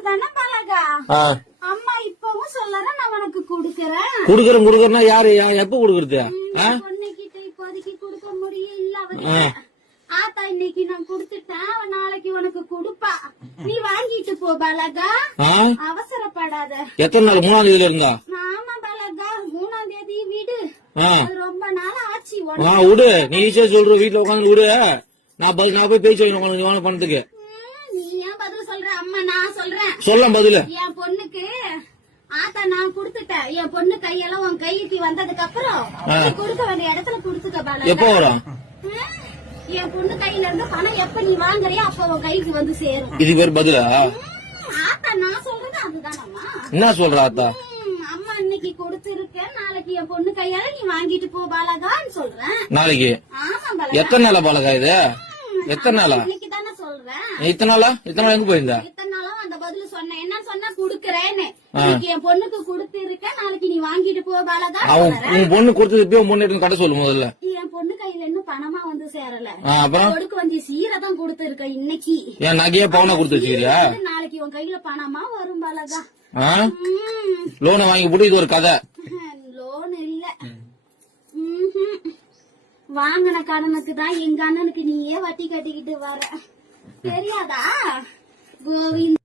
அதுதானே பழகா. அம்மா இப்பவும் சொல்லறேன், நான் உனக்கு குடுக்கறேன். குடுக்கறேன்னா யாரு எப்ப குடுக்கறது? பொண்ணுகிட்ட இப்போதைக்கு குடுக்க முடியல. ஆத்தா இன்னைக்கு நான் குடுத்துட்டேன், நாளைக்கு உனக்கு குடுப்பா. நீ வாங்கிட்டு போ பலகா, அவசரப்படாத. எத்தனை நாள்? 3ஆம் தேதியில இருந்தா? ஆமா பலகா, 3ஆம் தேதி விடு. ரொம்ப நாள் ஆச்சு. விடு, நீ ஈஸியா சொல்ற. வீட்டுல உட்காந்து விடு, நான் போய் பேச்சு வைக்கணும் பணத்துக்கு. நீ ஏன் பதில் சொல்ற? அம்மா நான் சொல்றேன். சொல்ல பதில். என் பொண்ணுக்கு ஆத்தா நான் குடுத்துட்டேன். என் பொண்ணு கையெல்லாம் உன் கைக்கு வந்ததுக்கு அப்புறம் கொடுக்க வேண்டிய இடத்துல குடுத்துக்க பலகா. எப்போ வரும்? என் பொண்ணு கையில இருந்து பணம் எப்ப நீ வாங்குறியோ அப்ப உன் கைக்கு வந்து சேரும். இது பேர் பதிலா? ஆத்தா நான் சொல்றது அதுதானம்மா. என்ன சொல்ற ஆத்தா? அம்மா இன்னைக்கு கொடுத்திருக்கேன், நாளைக்கு என் பொண்ணு கையால நீ வாங்கிட்டு போ பாலகான்னு சொல்றேன். நாளைக்கு? ஆமா பாலகா. எத்தனை நாளா பாலகா இது? எத்தனை நாளா? இன்னைக்கு தானே சொல்றேன். இத்தனை நாளா எங்க போயிருந்தா? இத்தனை நாளும் அந்த பதில் சொன்னேன். என்ன சொன்னா குடுக்கறேன்னு. இன்னைக்கு என் பொண்ணுக்கு கொடுத்திருக்கேன், நாளைக்கு நீ வாங்கிட்டு போ பாலகா. உன் பொண்ணு கொடுத்தது உன் பொண்ணு எடுத்து கட்ட சொல்லு முதல்ல. என் பொண்ணு கையில இன்னும் பணமா வந்து சேரல. அப்புறம் கொடுக்க வேண்டிய சீரதான் கொடுத்திருக்க இன்னைக்கு. என் நகையா பவுனா கொடுத்து வச்சுக்கிறியா? நாளைக்கு உன் கையில பணமா வரும் பாலகா. லோனை வாங்கி போட்டு இது ஒரு கதை. லோன் இல்ல, வாங்கின கடனுக்கு தான் எங்க அண்ணனுக்கு நீயே வட்டி கட்டிக்கிட்டு வர. தெரியாதா கோவிந்த்?